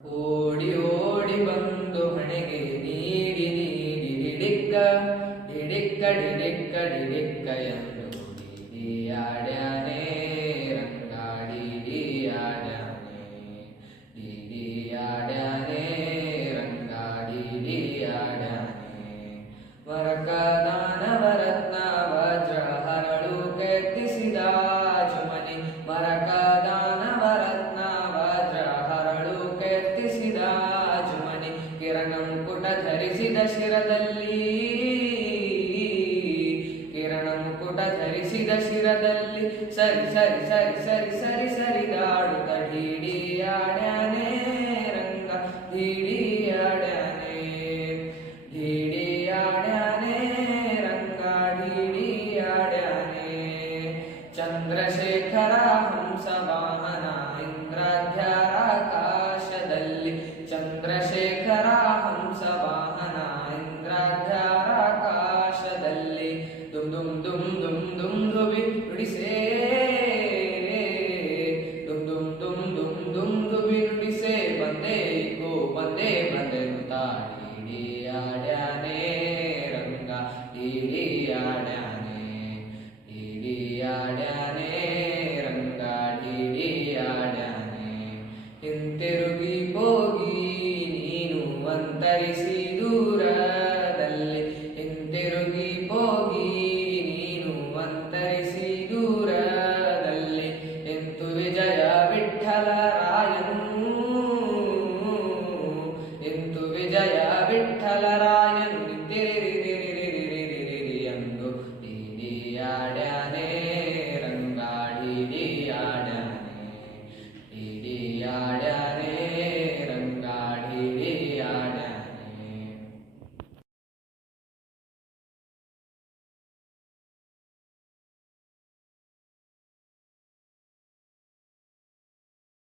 ಓಡಿ ಓಡಿ ಬಂದು ಹಣೆಗೆ ನೀಡಿ ನೀಡಿ ಡಿಡಿಕ್ಕ ಡಿಡಿಕ್ಕ ಡಿಡಿಕ್ಕ ಡಿಡಿಕ್ಕ ಎಂದು ಡಿಡಿಯಾಡ್ಯಾನೆ ರಂಗಾಡಿ ಡಿಯಾಡ್ಯಾನೆ ಡಿಡಿಯಾಡ್ಯಾನೆ ರಂಗಾಡಿ ಡಿಯಾಡ್ಯಾನೆ ವರಕದಾನ ವರತ್ನ ವಜ್ರ ಹರಳು ಕೆತ್ತಿಸಿದ ಜುಮನೆ ವರಕದಾನ ವರತ್ನ ವಜ್ರ ಹರಳು ಕೆತ್ತಿಸಿದ ಜುಮನೆ ಕಿರಣಮುಕುಟ ಧರಿಸಿದ ಶಿರದಲ್ಲಿ ಕಿರಣಮುಕುಟ ಧರಿಸಿದ ಶಿರದಲ್ಲಿ ಸರಿ ಸರಿ ಸರಿ ಸರಿ ಸರಿ